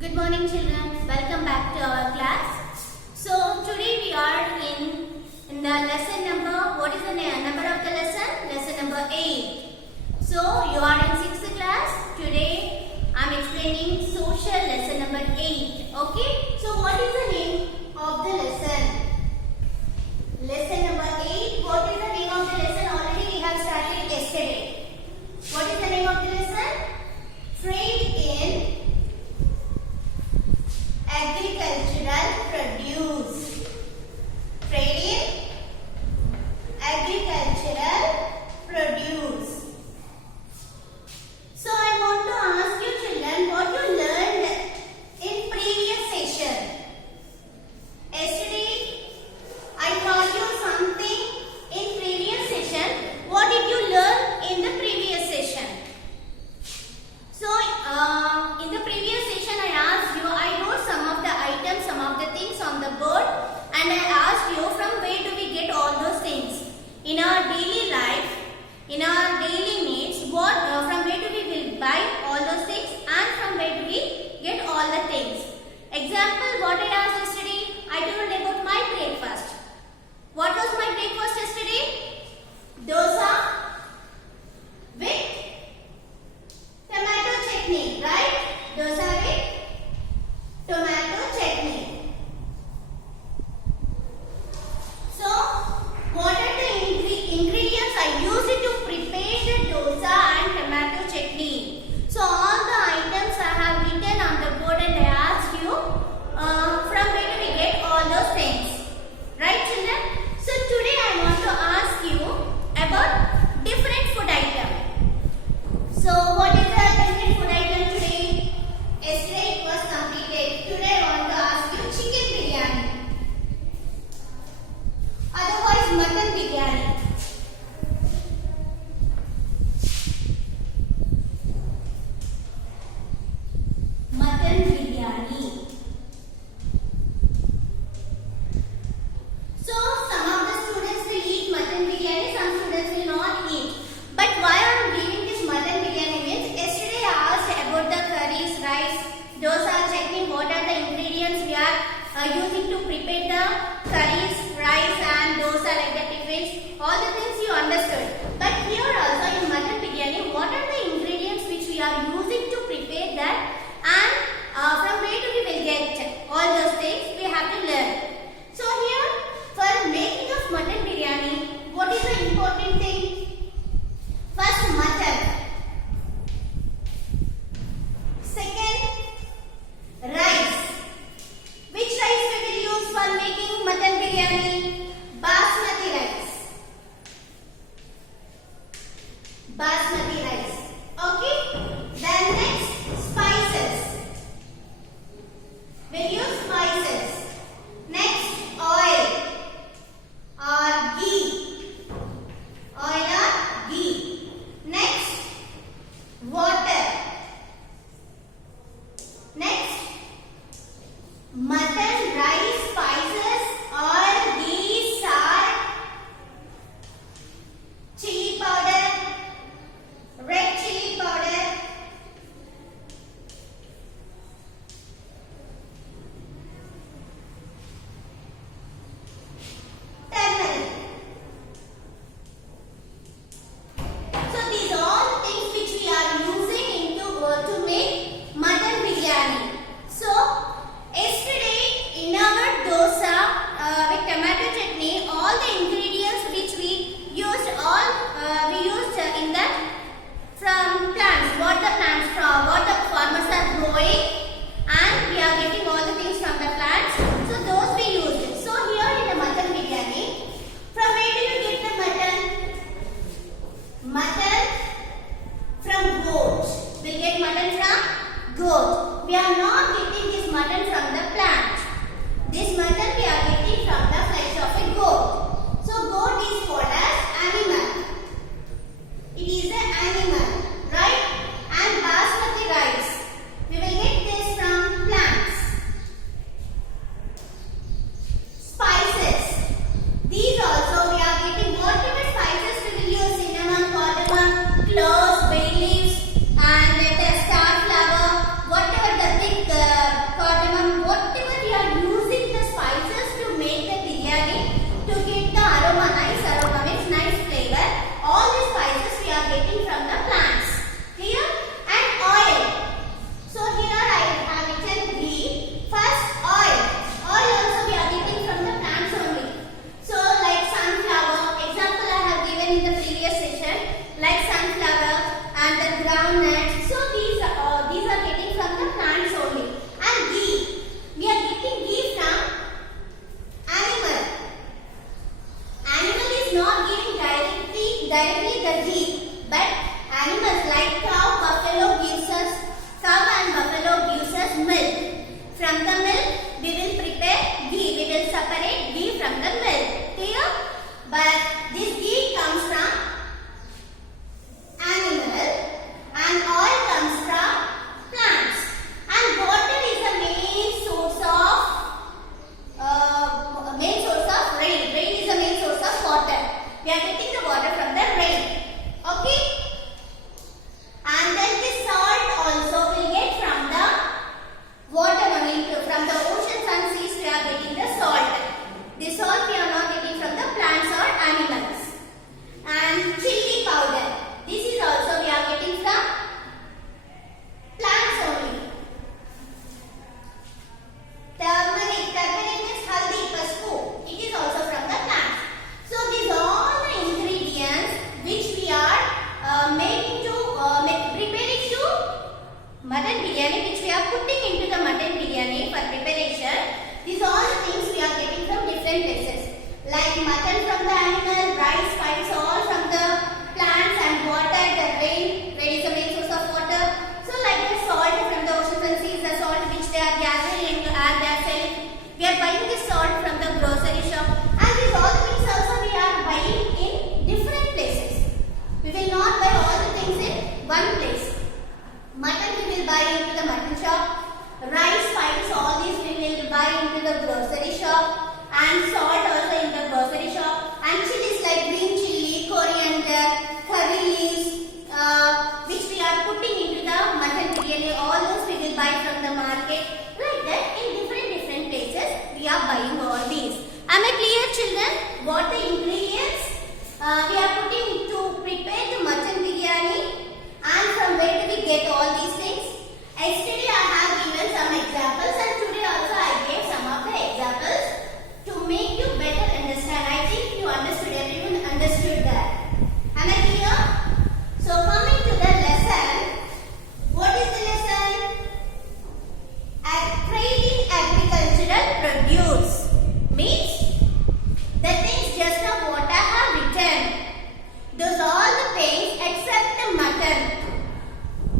Good morning children, welcome back to our class. So today we are in the lesson number, what is the number of the lesson? Lesson number 8. So you are in 6th class. Today I am explaining social lesson number 8. Okay. So what is the name of the lesson? Lesson number 8. What is the name of the lesson? Already we have started yesterday. What is the name of the lesson? Trade in agricultural produce. Trade in agricultural produce. So I want to ask you children what you learned in previous session. Yesterday I taught you something in previous session. What did you learn in the previous session? So in the previous session I wrote some of the items, some of the things on the board, and I asked you from where do we get all those things in our daily life, in our daily needs. What from where do we will buy all those things, and from where do we get all the things? Example, what I asked yesterday, I told about my breakfast. What was my breakfast yesterday? Dosa with tomato chutney, right? Dosa with tomato chutney. So, what are the ingredients I used to prepare the dosa and tomato chutney? So, all the items I have written on the board, and I asked you from where do we get all those things, right children? So, today I want to ask you about different food item. So, what is the different food item today? Yesterday it was completed. Today I want to ask you chicken biryani. Otherwise mutton biryani. Mutton biryani. So some of the students will eat mutton biryani, some students will not eat. But why I am giving this mutton biryani means yesterday I asked about the curries, rice, dosa, chutney, what are the ingredients we are using to prepare the curries, rice and dosa, like the tiffins, all the things you understood. But here also in mutton biryani, what are the ingredients which we are using to prepare that, and from where do we will get all those things we have to learn. So here for making of mutton biryani, what is the important thing? First, mutton. Second, rice. Which rice we will use for making mutton biryani? Basmati rice. Basmati rice. Okay. Then next, spices. We'll use spices. Next, oil or ghee. Oil or ghee. Next, water. Next, mutton, rice, spices, oil, ghee, salt, chili powder, red chili powder, turmeric. So these are all things which we are using to make mutton biryani. So yesterday in our dosa with tomato chutney, all the ingredients which we used, in that from plants, what the farmers are growing, and we are getting all the things from the plants. So those we used. So here in the mutton biryani, from where do you get the mutton? Mutton from goat. We get mutton from goat. We are not getting this mutton from the plant. This mutton we are getting from the flesh of a goat. So goat is called as animal. It is an animal, right? And basmati rice, we will get this from plants. Spices. These also we are getting whatever spices we will use: cinnamon, cardamom, cloves, bay leaves, and let us star flower, whatever the thick but this ghee comes from animal and oil comes from plants. And water is the main source of rain. Rain is the main source of water. We are getting the water from the rain. Okay. And then the salt also will get from the water only. From the oceans and seas we are getting the salt. The salt we are not getting from the plants or animals. And chili powder. This is also we are getting from plants only. Turmeric means haldi, paspu. It is also from the plants. So these are all the ingredients which we are preparing to mutton biryani, which we are putting into the mutton biryani for preparation. These are all the things we are getting from different places. Like mutton from the animal, rice, spices, all from the plants, and water, the rain. Rain is the main source of water. So like the salt from the oceans and seas, the salt which they are gathering and they are selling. We are buying the salt from the grocery shop. And these all the things also we are buying in different places. We will not buy all the things in one place. Mutton we will buy into the mutton shop. Rice, spices, all these we will buy into the grocery shop. And salt also in the grocery shop. And chilies like green chili, coriander, curry leaves, which we are putting into the mutton biryani. All those we will buy from the market. Like that, in different places we are buying all these. Am I clear, children? What the ingredients we are putting to prepare the mutton biryani, and from where do we get all these things? Yesterday I have given some examples, and today also I gave some of the examples to make you better understand. I think you understood, everyone understood that. Am I clear? So coming to the lesson, what is the lesson? Trading agricultural produce means the things just now what I have written. Those are all the things except the mutton.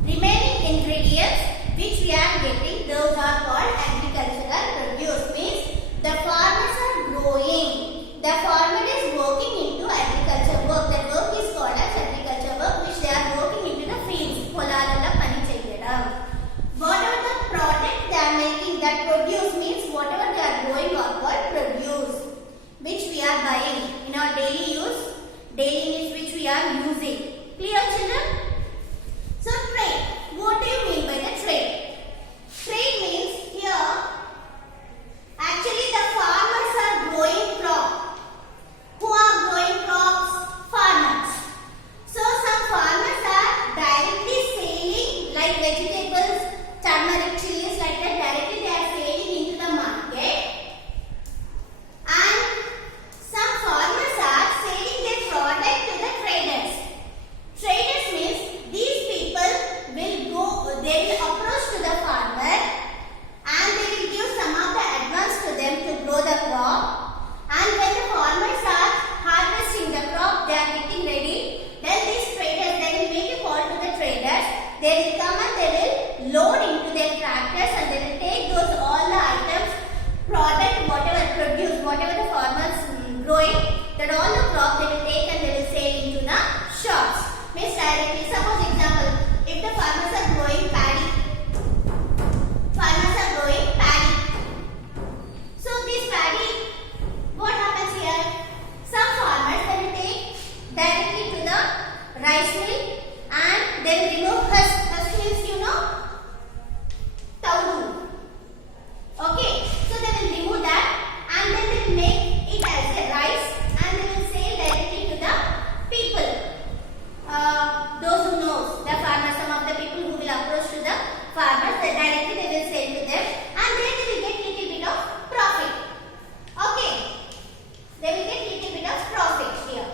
Remaining ingredients which we are getting, those are called agricultural produce. Means the farmers are growing. The farmer is working into agriculture work. That work is called as agriculture work, which they are working into the fields. Polalala pani cheyadam. Whatever the product they are making, that produce means whatever they are growing are called produce, which we are buying in our daily use, daily needs which we are using. Clear, children? So trade. What do you mean by the trade? Trade means here, actually the farmers are growing crops. Who are growing crops? Farmers. So some farmers are directly selling like vegetables, turmeric, chilies like that, directly they are selling into the market. And some farmers are selling their product to the traders. Traders means these people will go, they will approach to the farmer and they will give some of the advance to them to grow the crop. And when the farmers are harvesting the crop, they are getting ready, then these traders, they will make a call to the traders. They will come and they will load into their tractors and they will take those all the items, product, whatever produce, whatever the farmers growing, that all the crop they will take and they will sell into the shops. Means directly, suppose example, if the farmers are growing paddy, so this paddy, what happens here? Some farmers they will take directly to the rice mill and they will remove husk. Husk means you know, taudu. Okay, so they will remove that and then they will make it as a rice and they will sell directly to the people. Those who knows the farmers, some of the people who will approach to the farmers, they directly they will sell to them and then they will get little bit of profit. Okay, they will get little bit of profit here.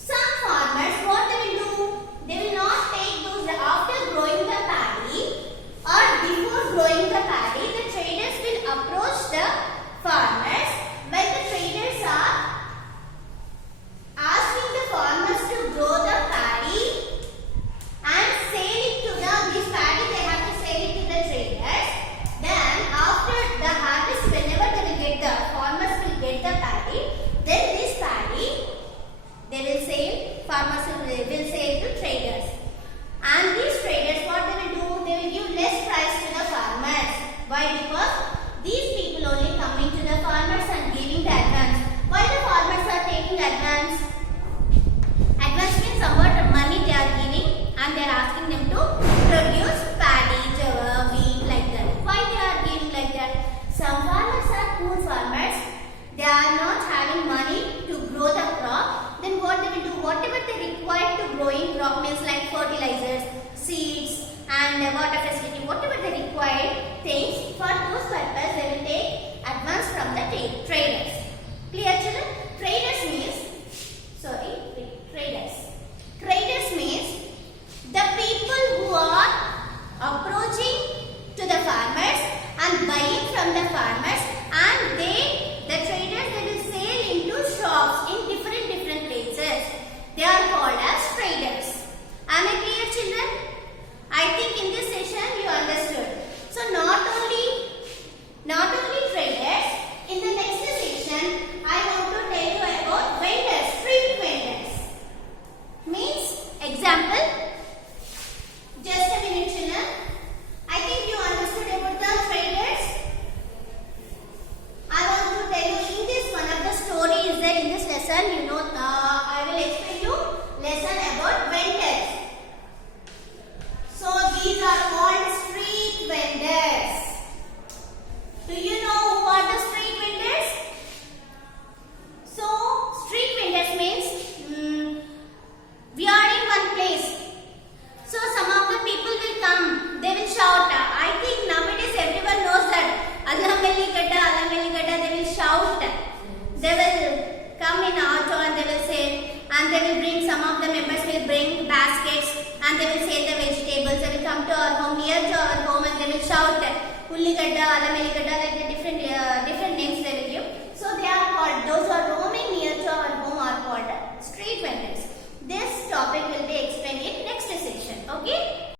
Some farmers, what they will do? They will not take those after growing the paddy or before growing the paddy. The traders will approach the farmers. When the traders are asking the farmers to grow the paddy and sell it to the this paddy, they have to sell it to the traders. buying from the farmers, and the traders, they will sell into shops in different places. They are called as traders. Am I clear, children? I think in this session you understood. So not only traders, in the next session I want to tell you about vendors, street vendors. Means example, just a minute children. I think you understood about the traders. I want to tell you in this one of the story is there in this lesson. I will explain you lesson about vendors. So these are called street vendors. Do you know who are the street vendors? So street vendors means we are in one place. So some of the people will come. They will shout. I think nowadays everyone knows that Allam Velli Gadda, they will shout. They will come in auto and they will say, and they will bring, some of the members will bring baskets and they will sell the vegetables. They will come to our home, near to our home, and they will shout Ulligadda, Allam Velli Gadda, like the different